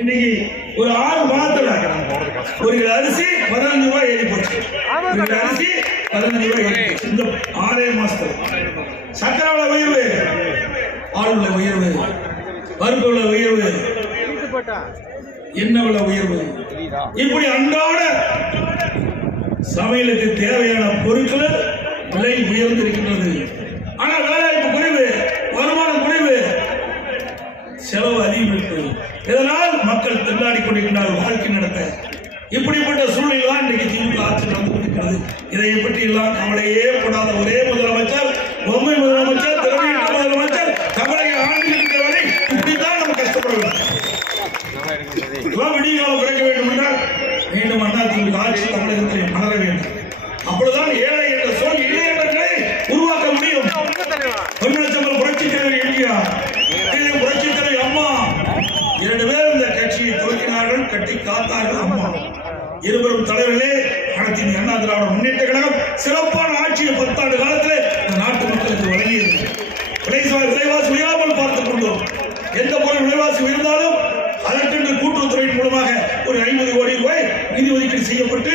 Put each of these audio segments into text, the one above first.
இன்னைக்கு ஒரு 6 மாதத்துல ஒரு கிலோ அரிசி 15 ரூபாய் ஏறி போச்சு. ஒரு கிலோ அரிசி 15 ரூபாய் ஏறி போச்சு இந்த 6 மாசத்துல. சக்கரை விலை உயர்வு, ஆள் விலை உயர்வு, பருப்பு விலை உயர்வு, எண்ணெய் விலை உயர்வு, இப்படி அன்றாட சமையலுக்கு தேவையான பொருட்கள் விலை உயர்ந்திருக்கின்றது. ஆனால் வேலைவாய்ப்பு குறைவு, வருமானம் குறைவு, செலவு அதிகரிப்பு. இதனால் மக்கள் திண்டாடி கொண்டிருக்கிறார்கள் வாழ்க்கை நடத்த. இப்படிப்பட்ட சூழ்நிலை தான் இன்றைக்கு திமுக ஆட்சி நடந்து கொண்டிருக்கிறது. இதை பற்றி எல்லாம் கவலையே போடாத ஒரே முதலமைச்சர், பொம்மை முதலமைச்சர், திறமையான முதலமைச்சர், தமிழக ஆண்டு இருக்கிற வரை இப்படித்தான் நம்ம கஷ்டப்பட வேண்டும். விடிகாலம் கிடைக்க வேண்டும் என்றால் மீண்டும் அதிமுக ஆட்சி தமிழகத்தில் மலர வேண்டும். அப்பொழுதுதான் ஏழை என்ற சொல் இளைஞர்களை உருவாக்க முடியும். பொன்மனச்சம்பல் புரட்சித் தலைவர் எம்ஜிஆர், புரட்சித் தலைவர் அம்மா 2 பேரும் இந்த கட்சியை துவக்கினார்கள், கட்டி காத்தார்கள் அம்மா. இருவரும் தலைவர்களே அனைத்து அண்ணா திராவிட முன்னேற்ற கழகம் சிறப்பான ஆட்சியை 10 ஆண்டு காலத்தில் இந்த நாட்டு மக்களுக்கு வழங்கியது. விலைவாசி உயராமல் பார்த்துக் கொண்டோம். எந்த பொருள் விலைவாசி உயர்ந்தாலும் அதற்கென்று கூட்டுறவுத்துறையின் மூலமாக ஒரு 50 கோடி ரூபாய் நிதி ஒதுக்கீடு செய்யப்பட்டு,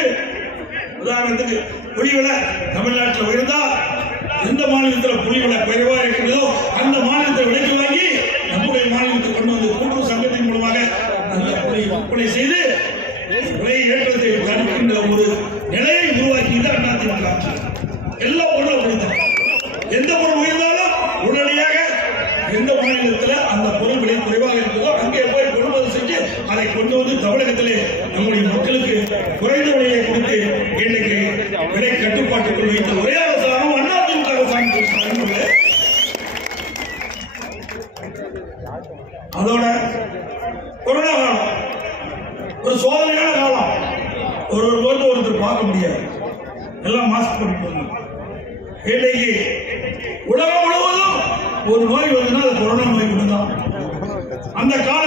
உதாரணத்துக்கு புலிவிலை தமிழ்நாட்டில் உயர்ந்தா எந்த மாநிலத்தில் புலிவிலை குறைவா இருக்கிறதோ அந்த மாநிலத்தை விலைக்கு வாங்கி நம்முடைய மாநிலத்தை கொண்டு வந்து கூட்டுறவு சங்கத்தின் மூலமாக அந்த புலியை விற்பனை செய்து விலை ஏற்றத்தை தடுக்கின்ற ஒரு நிலையை உருவாக்கியது அதிமுக ஆட்சி. எல்லா பொருளும் உயர்ந்தார். எந்த பொருள் உயர்ந்தாலும் உடனடியாக எந்த மாநிலத்தில் அந்த பொருள் விலை குறைவாக இருக்கிறதோ அங்கே போய் கொள்முதல் செஞ்சு அதை கொண்டு வந்து தமிழகத்திலே நம்முடைய மக்களுக்கு குறைந்த விலையை கொடுத்து இன்றைக்கு விலை கட்டுப்பாட்டுக்குள் வைத்த ஒரே அரசாங்கம் அதிமுக அரசாங்கம். அதோட கொரோனா காலம் ஒரு சோதனையான காலம். ஒருத்தர் பார்க்க முடியாது, எல்லாம் மாஸ்க் போட்டு. இன்றைக்கு உலகம் முழுவதும் ஒரு நோய் வருதுன்னா அது கொரோனா நோய் மட்டும்தான். அந்த காலம்